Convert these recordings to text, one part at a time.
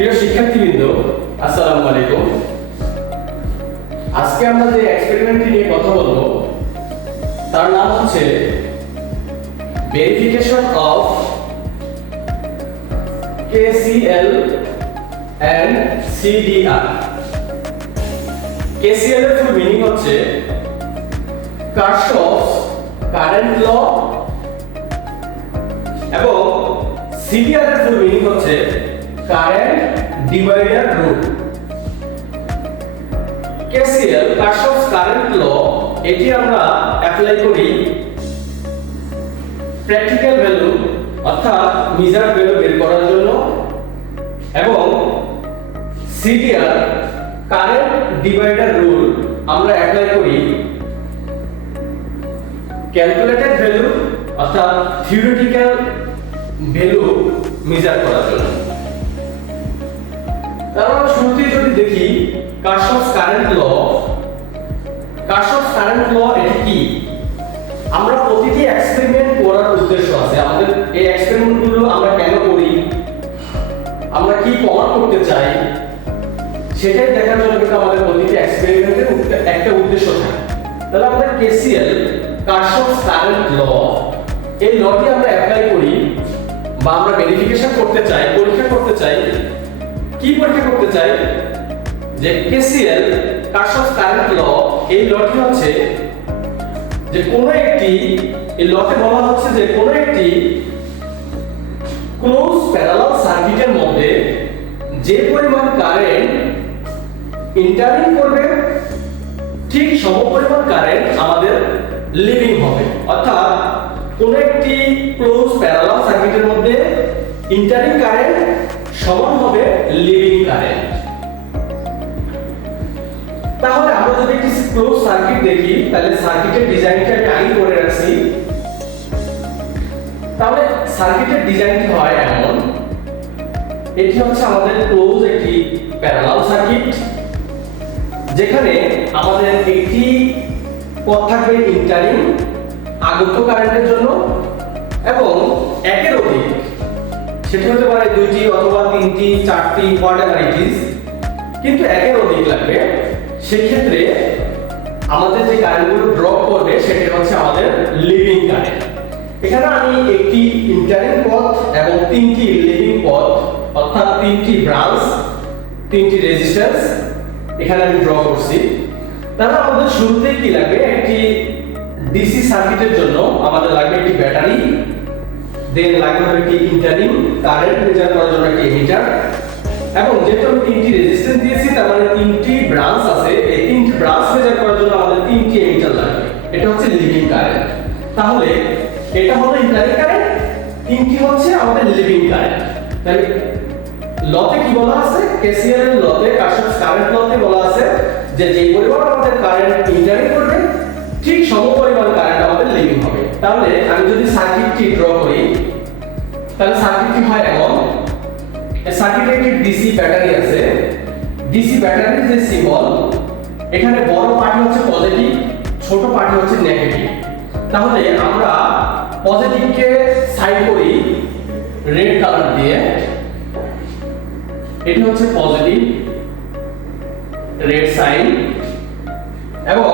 প্রিয় শিক্ষার্থীবৃন্দ, আসসালামু আলাইকুম। আজকে আমরা যে এক্সপেরিমেন্টটি নিয়ে কথা বলবো তার নাম হচ্ছে verification of KCL and CDR। KCL এর ফুল মিনিং হচ্ছে কারশফস কারেন্ট ল, এবং CDR এর ফুল মিনিং হচ্ছে current divider rule. KCL Kirchhoff's current law এটি আমরা অ্যাপ্লাই করি প্র্যাকটিক্যাল ভ্যালু অর্থাৎ মেজার্ড ভ্যালু বের করার জন্য, এবং CDR কারেন্ট ডিভাইডার রুল আমরা অ্যাপ্লাই করি ক্যালকুলেটেড ভ্যালু অর্থাৎ থিওরিটিক্যাল ভ্যালু মেজার করার জন্য। তাহলে আমরা শুরুতেই যদি দেখি কারশফস কারেন্ট ল। কারশফস কারেন্ট ল এটি কি? আমরা প্রতিটি এক্সপেরিমেন্ট করার উদ্দেশ্য আছে। আমাদের এই এক্সপেরিমেন্টগুলো আমরা কেন করি, আমরা কি প্রমাণ করতে চাই, সেটাই দেখার জন্য কিন্তু আমাদের প্রতিটি এক্সপেরিমেন্টের একটা উদ্দেশ্য থাকে। তাহলে আমাদের KCL কারশফস কারেন্ট ল, এই লটি আমরা অ্যাপ্লাই করি বা আমরা ভেরিফিকেশন করতে চাই, পরীক্ষা করতে চাই। কি পরীক্ষা করতে চাই? যে KCL কারশফস কারেন্ট ল, এই লটি হচ্ছে যে কোন একটি, এই লতে বলা হচ্ছে যে কোন একটি ক্লোজ প্যারালাল সার্কিটের মধ্যে যে পরিমাণ কারেন্ট ইন্টারিং করবে ঠিক সমপরিমাণ কারেন্ট আমাদের লিভিং হবে। অর্থাৎ কোন একটি ক্লোজ প্যারালাল সার্কিটের মধ্যে ইন্টারিং কারেন্ট সমান হবে লিভিং কারেন্ট। তাহলে আমরা যদি একটি ক্লোজ সার্কিট দেখি, তাহলে সার্কিটের ডিজাইনটা আমি আগে করে রাখছি। তাহলে সার্কিটের ডিজাইনটি হয় এমন, এটি হচ্ছে আমাদের ক্লোজ একটি প্যারালাল সার্কিট, যেখানে আমাদের একটি পথ থাকবে ইন্টারিং আগত কারেন্টের জন্য, এবং একের অধিক, সেটা হতে পারে দুইটি অথবা তিনটি, চারটি, হোয়াটএভার ইট ইজ, কিন্তু একের অধিক লাগবে। সেক্ষেত্রে আমাদের যে কারেন্টগুলো ড্রপ করবে সেটা হচ্ছে আমাদের লিভিং কারেন্ট। এখানে আমি একটি ইন্টারিং পথ এবং তিনটি লিভিং পথ অর্থাৎ তিনটি ব্রাঞ্চ, তিনটি রেজিস্ট্যান্স এখানে আমি ড্র করছি। তাহলে আমাদের শুরুতেই কি লাগবে? একটি ডিসি সার্কিটের জন্য আমাদের লাগবে একটি ব্যাটারি, দেন লাগবে একটি ইন্টারিং কারেন্ট মেজার করার জন্য একটি এমিটার, এবং যেহেতু আমি তিনটি রেজিস্ট্যান্স দিয়েছি তার মানে তিনটি ব্রাঞ্চ আছে, এই তিনটি ব্রাঞ্চ মেজার করার জন্য আমাদের তিনটি এমিটার লাগবে। এটা হচ্ছে লিভিং কারেন্ট। তাহলে এটা হলো ইন্টারিং কারেন্ট, তিনটি হচ্ছে আমাদের লিভিং কারেন্ট। তাহলে লতে কি বলা আছে? KCL এর লতে, কারশফস কারেন্ট লতে বলা আছে যে যে পরিমাণ আমাদের কারেন্ট ইন্টারিং করবে ঠিক সমপরিমাণ কারেন্ট আমাদের লিভিং হবে। তাহলে আমি যদি সার্কিটটি ড্র করি, তাহলে সার্কিটটি হয় এমন, এই সার্কিটে একটি ডিসি ব্যাটারি আছে। ডিসি ব্যাটারির যে সিম্বল, এখানে বড় পার্টি হচ্ছে পজিটিভ, ছোট পার্টি হচ্ছে নেগেটিভ। তাহলে আমরা পজিটিভকে সাইড করি রেড কালার দিয়ে, এটি হচ্ছে পজিটিভ রেড সাইন, এবং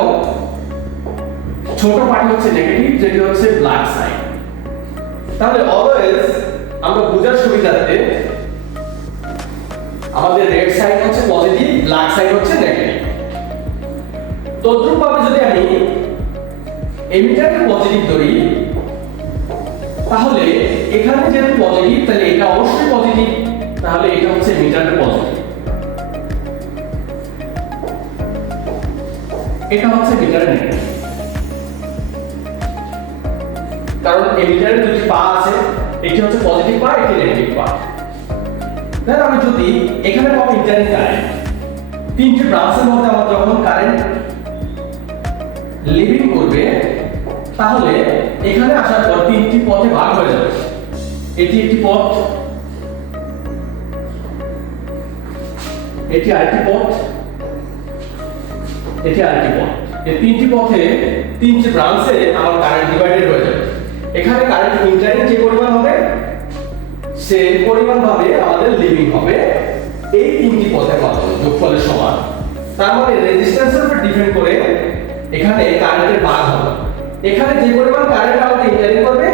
ছোট পার্টি হচ্ছে নেগেটিভ যেটি হচ্ছে ব্ল্যাক সাইন। তাহলে অলওয়েজ আমরা বোঝার সুবিধার্থে আমাদের রেড সাইন হচ্ছে পজিটিভ, ব্ল্যাক সাইন হচ্ছে নেগেটিভ। তদ্রূপভাবে যদি আমি এমিটারের পজিটিভ ধরি, তাহলে এখানে যেহেতু পজিটিভ, তাহলে এটা অবশ্যই পজিটিভ, তাহলে এটা হচ্ছে এমিটারের পজিটিভ, এটা হচ্ছে এমিটারের নেগেটিভ। কারণ এমিটারের দুটি পা আছে, এটি হচ্ছে পজিটিভ পা, এটি নেগেটিভ পা। তাহলে আমি যদি এখানে পাবো ইন্টারিং কারেন্ট, তিনটি ব্রাঞ্চের মধ্যে আমার যখন কারেন্ট লিভিং করবে, তাহলে এখানে আসার পর তিনটি পথে ভাগ হয়ে যাবে। এটি একটি পথ, এটি আরেকটি পথ, এটি আরেকটি পথ। এই তিনটি পথে তিনটি ব্রাঞ্চে আমার কারেন্ট ডিভাইডেড হয়ে যাবে। এখানে কারেন্ট ইন্টারিং যে পরিমাণ হবে সেই পরিমাণ ভাবে আমাদের লিভিং হবে, এই তিনটি পথের মাধ্যমে যোগফলের সমান। তার মানে রেজিস্ট্যান্সের উপর ডিপেন্ড করে এখানে কারেন্টের মান হবে। এখানে যে পরিমাণ কারেন্ট আমাদের ইন্টারিং করবে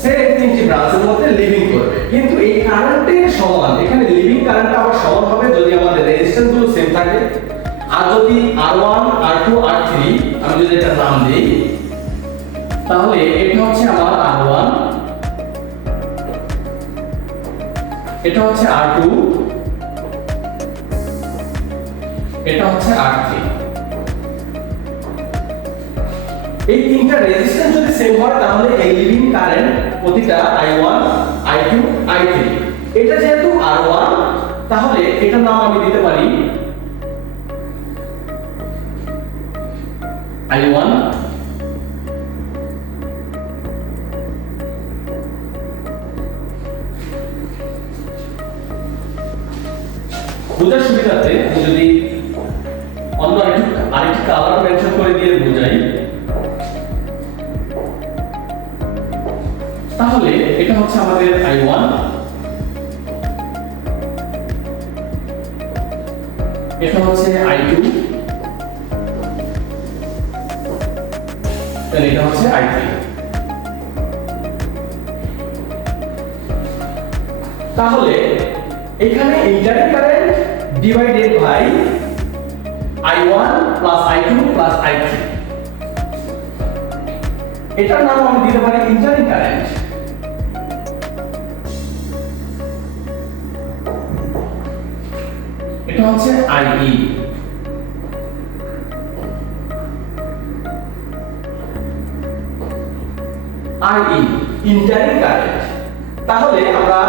সে তিনটি ব্রাঞ্চের মধ্যে লিভিং করবে, কিন্তু এই কারেন্টের সমান এখানে লিভিং কারেন্ট আবার সমান হবে যদি আমাদের রেজিস্ট্যান্স গুলো সেম থাকে। আর যদি R1 R2 R3 আমি যদি এটা নাম দেই, তাহলে এটা হচ্ছে আমার R1, এটা হচ্ছে R2, এটা হচ্ছে R3। এই তিনটা রেজিস্ট্যান্স যদি সেম হয় তাহলে এই লিভিং কারেন্ট প্রতিটা I1 I2 I3। এটা যেহেতু R1 তাহলে এটার নাম আমি দিতে পারি I1, বোঝার সুবিধাতে যদি অন্য আরেকটি কালার মেনশন করে দিয়ে বোঝাই, তাহলে এটা হচ্ছে আমাদের I1, এটা হচ্ছে I2, আর এটা হচ্ছে I3। তাহলে এখানে entering current divided by I1 plus I2 plus I3, এটার নাম আমি দিতে পারি ইন্টারিং কারেন্ট। এটা হচ্ছে IE। IE entering current. তাহলে আমরা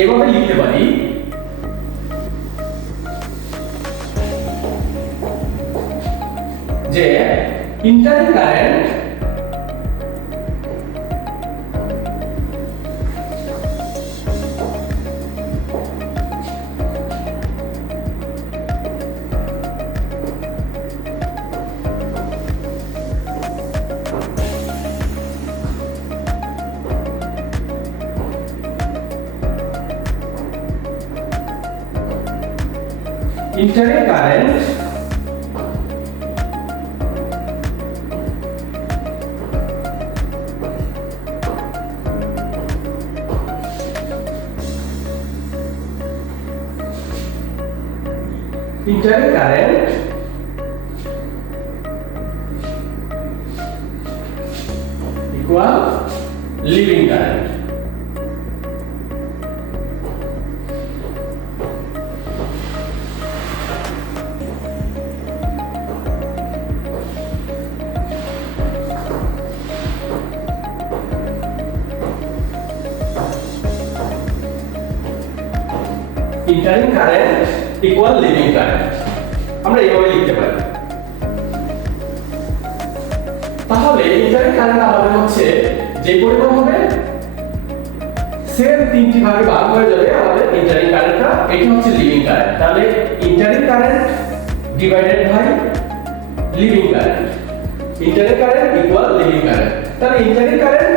এভাবে লিখতে পারি যে entering current entering current entering current equal leaving current. Entering current equal leaving current আমরা এইভাবে লিখতে পারি। তাহলে ইন্টারিং কারেন্ট আমাদের হচ্ছে যে পরিমাণ হবে সেম তিনটি ভাগে ভাগ হয়ে যাবে আমাদের ইন্টারিং কারেন্টটা, এটা হচ্ছে লিভিং কারেন্ট। তাহলে entering current divided by leaving current, entering current equal leaving current. তাহলে ইন্টারিং কারেন্ট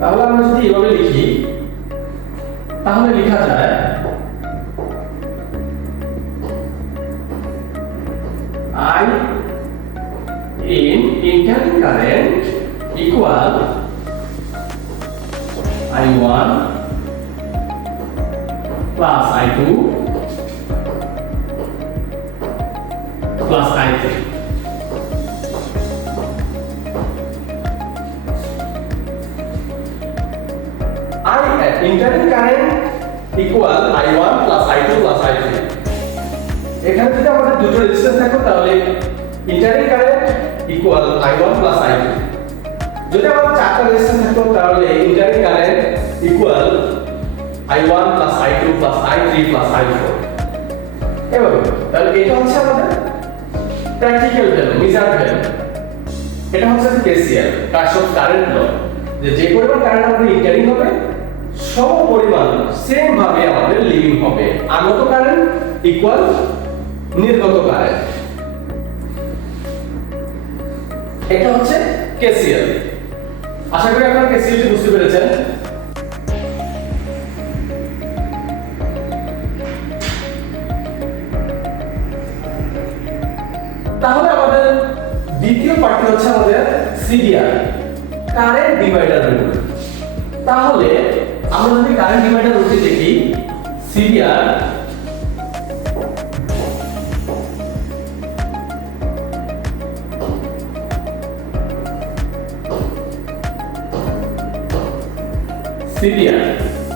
তাহলে আমরা যদি এভাবে লিখি তাহলে লেখা যায় I in internal current equal I1 plus I2 plus I3। Entering current equal I1 plus I2 plus I3। এখানে যদি আমাদের দুটো রেজিস্ট্যান্স থাকে তাহলে entering current equal I1 plus I2। যদি আমাদের চারটা রেজিস্ট্যান্স থাকে তাহলে entering current equal I1 plus I2 plus I3 plus I4। এভাবে তাহলে এটা হচ্ছে আমাদের প্র্যাকটিক্যাল ভ্যালু, মেজার ভ্যালু। এটা হচ্ছে KCL কারশফ কারেন্ট ল, যে পরিমাণ কারেন্ট আমাদের ইন্টারিং হবে সম পরিমাণ সেম ভাবে আমাদের লিভিং হবে। আগত কারেন্ট ইকুয়াল নির্গত কারেন্ট। এটা হচ্ছে KCL। আশা করি আপনারা কেসিএলটি বুঝতে পেরেছেন। তাহলে আমাদের দ্বিতীয় পার্টটি হচ্ছে আমাদের সিডিআর, কারেন্ট ডিভাইডার রুল। তাহলে আমরা যদি কারেন্ট ডিভাইডার রুলটি দেখি, সিডিআর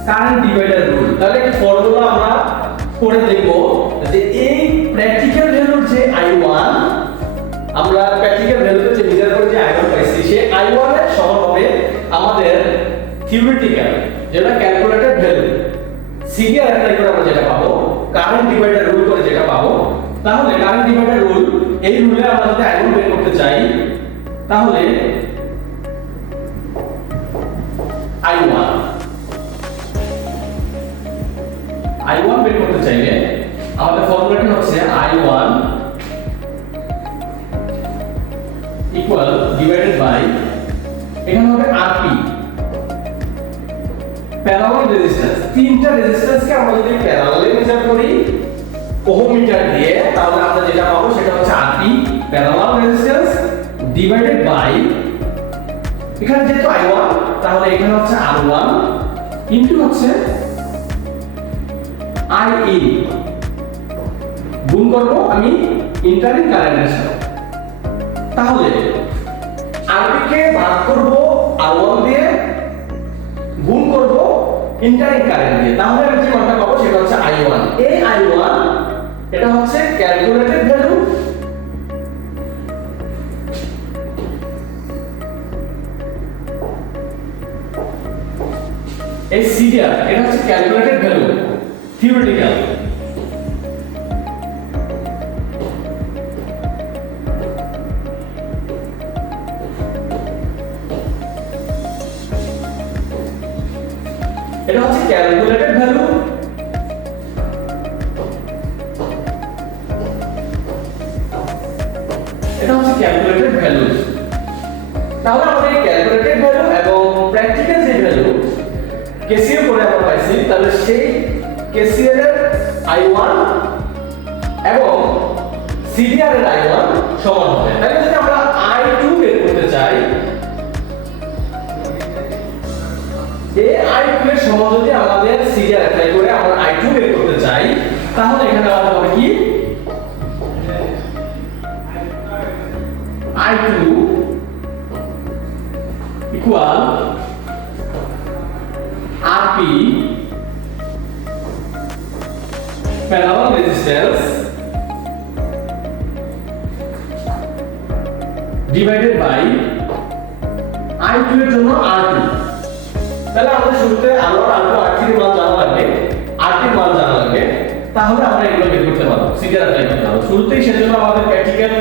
কারেন্ট ডিভাইডার রুল, তাহলে একটা ফর্মুলা আমরা করে দেখব যে এই প্র্যাকটিক্যাল ভ্যালুর যে I1, আমরা প্র্যাকটিক্যাল ভ্যালুতে যে মেজার করে যে I1 পাইছি, সেই I1 এর সমান হবে আমাদের থিওরিটিক্যাল যেটা ক্যালকুলেটেড ভ্যালু। সিডিআর অ্যাপ্লাই করে আমরা যেটা পাবো, কারেন্ট ডিভাইডার রুল করে যেটা পাবো। তাহলে কারেন্ট ডিভাইডার রুল, এই রুলে আমরা যদি I1 বের করতে চাই, তাহলে I1 বের করতে চাইলে আমাদের ফর্মুলাটি হচ্ছে I1 ইকুয়াল ডিভাইডেড বাই, এখানে হবে RP প্যারালাল রেজিস্ট্যান্স। তিনটা রেজিস্ট্যান্সকে আমরা যদি প্যারালালে মেজার করি ওহম মিটার দিয়ে, তাহলে আমরা যেটা পাবো সেটা হচ্ছে RP parallel resistance divided by, এখানে যেহেতু I1 তাহলে এখানে হচ্ছে R1 ইনটু হচ্ছে IE, গুণ করব আমি ইন্টারিং কারেন্টের সাথে। তাহলে RP কে ভাগ করব R1 দিয়ে, গুণ করব ইন্টারিং কারেন্ট দিয়ে, তাহলে আমি যে মানটা পাবো সেটা হচ্ছে I1। এই I1 এটা হচ্ছে ক্যালকুলেটেড ভ্যালু, এই সিডিআর এটা হচ্ছে ক্যালকুলেটেড ভ্যালু, থিওরিটিক্যাল। এটা হচ্ছে ক্যালকুলেটেড ভ্যালু, এটা হচ্ছে ক্যালকুলেটেড ভ্যালু। তাহলে আমাদের এই ক্যালকুলেটেড ভ্যালু এবং প্র্যাকটিক্যাল যে ভ্যালু কেসিএল করে আমরা পাইছি, তাহলে সেই কেসিএল এর I1 এবং সিডিআর এর I1 সমান হবে। তাহলে যদি আমরা I2 বের করতে চাই, এই I2 এর সমান যদি আমাদের সিডিআর অ্যাপ্লাই করে আমরা I2 বের করতে চাই, তাহলে এখানে আমাদের হবে কি I2 equal RP parallel resistance divided by I2 এর জন্য R2। তাহলে আমাদের শুরুতে R1, R2, R3 এর মান জানা লাগবে, RP এর মান জানা লাগবে, তাহলে আমরা এগুলো বের করতে পারবো, সিডিআর অ্যাপ্লাই করতে পারবো। শুরুতেই সেজন্য আমাদের প্র্যাকটিক্যাল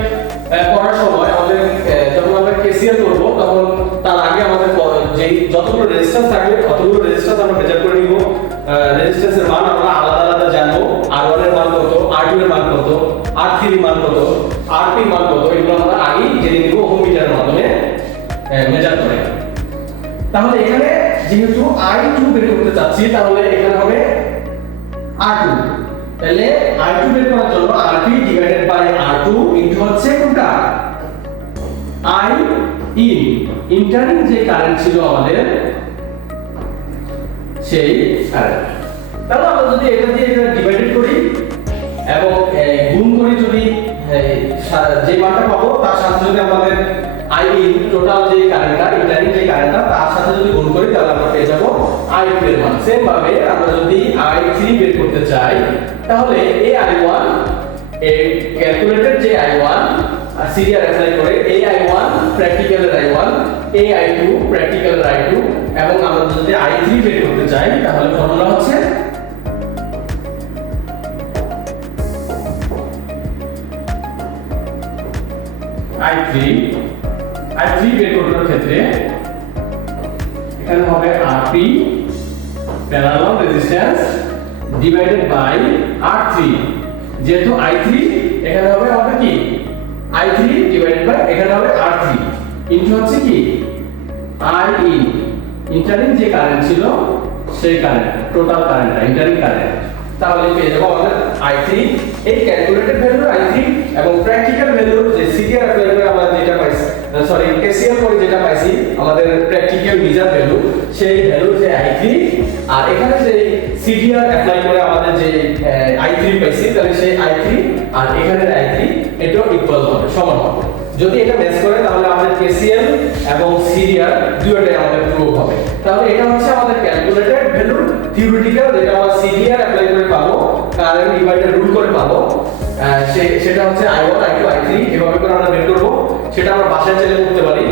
করার সময় আমাদের যখন আমরা কেসিএল করব, তখন তার আগে আমাদের যে যতগুলো রেজিস্ট্যান্স থাকবে ততগুলো রেজিস্ট্যান্স আমরা মেজার করে নিব। রেজিস্ট্যান্সের মান আমরা আলাদা আলাদা জানবো, R1 এর মান কত, R2 এর মান কত, R3 এর মান কত, RP এর মান কত, এগুলো আমরা আগেই জেনে নিব ওহম মিটারের মাধ্যমে মেজার করে। তাহলে এখানে যেহেতু I2 বের করতে চাচ্ছি, তাহলে এখানে হবে R2। তাহলে I2 বের করার জন্য RP divided by R2 into হচ্ছে কোনটা IE, ইন্টারিং যে কারেন্ট ছিল আমাদের সেই কারেন্ট। তাহলে আমরা যদি এটা দিয়ে এটা ডিভাইডেড করি এবং গুণ করি, যদি যে মানটা পাবো তার সাথে যদি আমাদের IE টোটাল যে কারেন্টটা, ইন্টারিং যে কারেন্টটা, তার সাথে যদি গুণ করি, তাহলে আমরা পেয়ে যাব I2 এর মান। সেম ভাবে আমরা যদি I3 বের করতে চাই, তাহলে এই I1 এই ক্যালকুলেটেড যে I1 সিডিআর অ্যাপ্লাই করে, এই I1 প্র্যাকটিক্যাল এর I1, এই I2 প্র্যাকটিক্যাল এর I2, এবং আমরা যদি I3 বের করতে চাই, তাহলে ফর্মুলা হচ্ছে I3 বের করার ক্ষেত্রে এখানে হবে RP parallel resistance divided by R3। যেহেতু I3 এখানে হবে আমাদের কি I3 ডিভাইডেড বাই এখানে হবে R3 ইনটু হচ্ছে কি আই ইন ইন্টারিং যে কারেন্ট ছিল সেই current, total current entering current, তাহলে পেয়ে যাবো আমাদের i3। এই ক্যালকুলেটেড ভ্যালু i3 এবং প্র্যাকটিক্যাল ভ্যালু যে সিডিআর অ্যাপ্লাই করে আমরা যেটা পাইছি, সরি কেসিএল করে যেটা পাইছি আমাদের প্র্যাকটিক্যাল মেজার ভ্যালু, সেই ভ্যালু যে i3 আর এখানে যে সিডিআর অ্যাপ্লাই করে আমাদের যে i3 পাইছি, তাহলে সেই i3 আর এখানের i3 এটাও ইকুয়াল হবে, সমান হবে। যদি এটা ম্যাচ করে তাহলে আমাদের কেসিএল এবং সিডিআর দুটোটাই আমাদের প্রুভ হবে। তাহলে এটা হচ্ছে আমাদের ক্যালকুলেটেড ভ্যালু, থিওরিটিক্যাল যেটা আমরা সিডিআর অ্যাপ্লাই করে পাবো, কারেন্ট ডিভাইডার রুল করে পাবো, সেটা হচ্ছে i1 i2 i3 এভাবে করে আমরা বের করব। সেটা আমরা বাসায় চাইলে করতে পারি।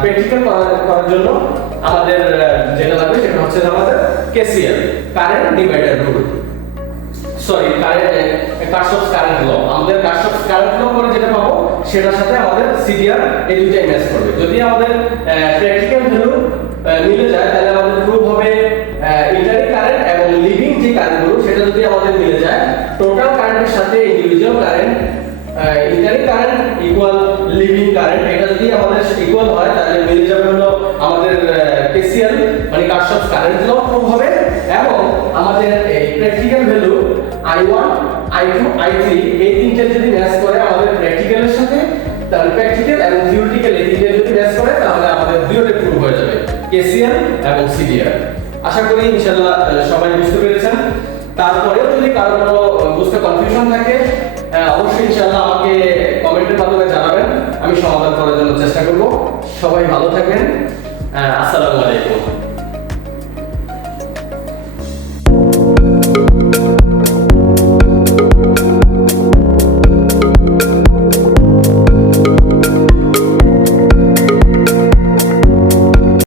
প্র্যাকটিক্যাল করার জন্য আমাদের যেটা লাগবে সেটা হচ্ছে আমাদের KCL, current divider rule, sorry Kirchhoff's current law. আমাদের কারশফস কারেন্ট ল করে যেটা পাবো সেটার সাথে আমাদের সিডিআর এই দুইটাই ম্যাচ করবে। যদি আমাদের প্র্যাকটিক্যাল ভ্যালু মিলে যায় তাহলে আমাদের প্রুভ হবে ইন্টারিং কারেন্ট এবং লিভিং যে কারেন্টগুলো সেটা যদি আমাদের মিলে যায়, টোটাল কারেন্টের সাথে individual current, entering current equal leaving current, এটা যদি আমাদের ইকুয়াল হয় তাহলে মিলে যাবে হলো আমাদের কেসিএল মানে কারশফস কারেন্ট ল প্রুভ হবে। এবং আমাদের এই practical value i1 i2 i3 এই তিনটে যদি ম্যাচ করে আমাদের প্র্যাকটিক্যালের সাথে, তাহলে প্র্যাকটিক্যাল এবং থিওরিটিক্যাল এই তিনটে যদি ম্যাচ করে তাহলে আমাদের দুটোই প্রুভ হয়ে যাবে, কেসিএল এবং সিডিআর। আশা করি ইনশাআল্লাহ সবাই বুঝতে পেরেছেন। তারপরেও যদি কারো কোনো বুঝতে কনফিউশন থাকে অবশ্যই ইনশাআল্লাহ আমাকে কমেন্টের মাধ্যমে জানাবেন, আমি সমাধান করার জন্য চেষ্টা করব। সবাই ভালো থাকবেন, আসসালামু আলাইকুম।